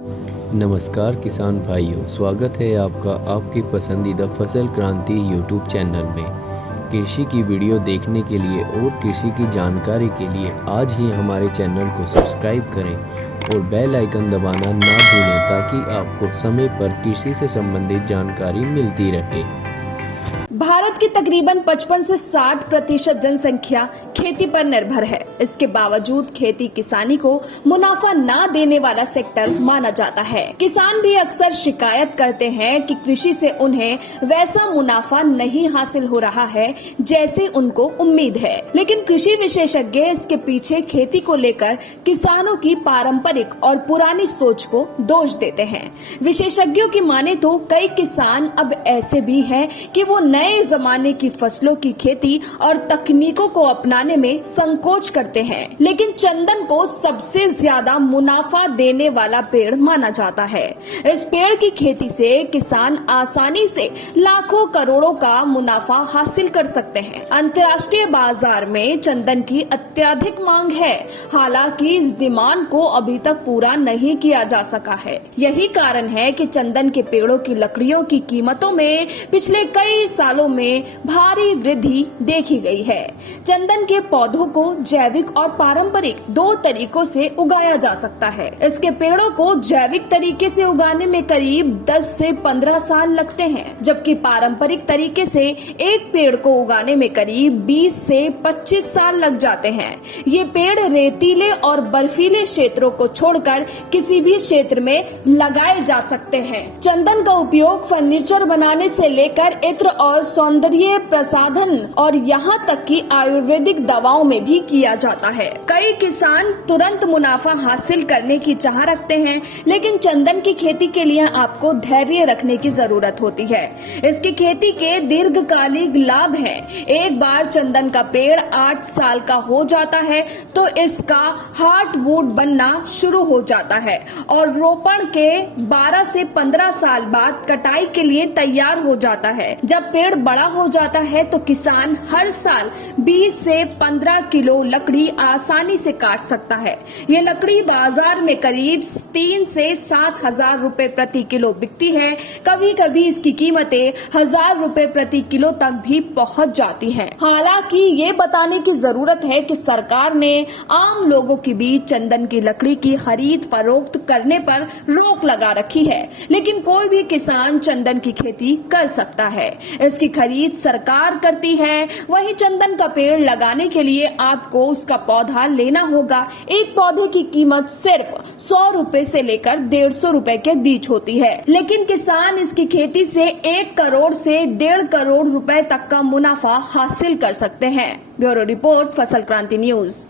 नमस्कार किसान भाइयों, स्वागत है आपका आपकी पसंदीदा फसल क्रांति यूट्यूब चैनल में। कृषि की वीडियो देखने के लिए और कृषि की जानकारी के लिए आज ही हमारे चैनल को सब्सक्राइब करें और बेल आइकन दबाना ना भूलें ताकि आपको समय पर कृषि से संबंधित जानकारी मिलती रहे। भारत की तकरीबन 55 से 60% जनसंख्या खेती पर निर्भर है। इसके बावजूद खेती किसानी को मुनाफा ना देने वाला सेक्टर माना जाता है। किसान भी अक्सर शिकायत करते हैं कि कृषि से उन्हें वैसा मुनाफा नहीं हासिल हो रहा है जैसे उनको उम्मीद है। लेकिन कृषि विशेषज्ञ इसके पीछे खेती को लेकर किसानों की पारंपरिक और पुरानी सोच को दोष देते हैं। विशेषज्ञों की माने तो कई किसान अब ऐसे भी हैं कि वो नए जमाने की फसलों की खेती और तकनीकों को अपनाने में संकोच करते हैं। लेकिन चंदन को सबसे ज्यादा मुनाफा देने वाला पेड़ माना जाता है। इस पेड़ की खेती से किसान आसानी से लाखों करोड़ों का मुनाफा हासिल कर सकते हैं। अंतर्राष्ट्रीय बाजार में चंदन की अत्यधिक मांग है, हालांकि इस डिमांड को अभी तक पूरा नहीं किया जा सका है। यही कारण है कि चंदन के पेड़ों की लकड़ियों की कीमतों में पिछले कई सालों में भारी वृद्धि देखी गई है। चंदन के पौधों को जैविक और पारंपरिक दो तरीकों से उगाया जा सकता है। इसके पेड़ों को जैविक तरीके से उगाने में करीब 10 से 15 साल लगते हैं, जबकि पारंपरिक तरीके से एक पेड़ को उगाने में करीब 20 से 25 साल लग जाते हैं। ये पेड़ रेतीले और बर्फीले क्षेत्रों को छोड़कर किसी भी क्षेत्र में लगाए जा सकते हैं। चंदन का उपयोग फर्नीचर बनाने से लेकर इत्र और सौंदर्य प्रसाधन और यहाँ तक कि आयुर्वेदिक दवाओं में भी किया जाता है। कई किसान तुरंत मुनाफा हासिल करने की चाह रखते हैं, लेकिन चंदन की खेती के लिए आपको धैर्य रखने की जरूरत होती है। इसकी खेती के दीर्घकालिक लाभ हैं। एक बार चंदन का पेड़ 8 साल का हो जाता है तो इसका हार्डवुड बनना शुरू हो जाता है और रोपण के 12 से 15 साल बाद कटाई के लिए तैयार हो जाता है। जब पेड़ बड़ा हो जाता है तो किसान हर साल 20 से 15 किलो लकड़ी आसानी से काट सकता है। ये लकड़ी बाजार में करीब 3 से 7 हजार रुपए प्रति किलो बिकती है। कभी कभी इसकी कीमतें 1000 रुपए प्रति किलो तक भी पहुंच जाती हैं। हालांकि ये बताने की जरूरत है कि सरकार ने आम लोगों के बीच चंदन की लकड़ी की खरीद फरोख्त करने पर रोक लगा रखी है, लेकिन कोई भी किसान चंदन की खेती कर सकता है। इसकी खरीद सरकार करती है। वहीं चंदन का पेड़ लगाने के लिए आपको उसका पौधा लेना होगा। एक पौधे की कीमत सिर्फ 100 रुपए से लेकर 150 रुपए के बीच होती है, लेकिन किसान इसकी खेती से 1 करोड़ से 1.5 करोड़ रुपए तक का मुनाफा हासिल कर सकते हैं। ब्यूरो रिपोर्ट, फसल क्रांति न्यूज।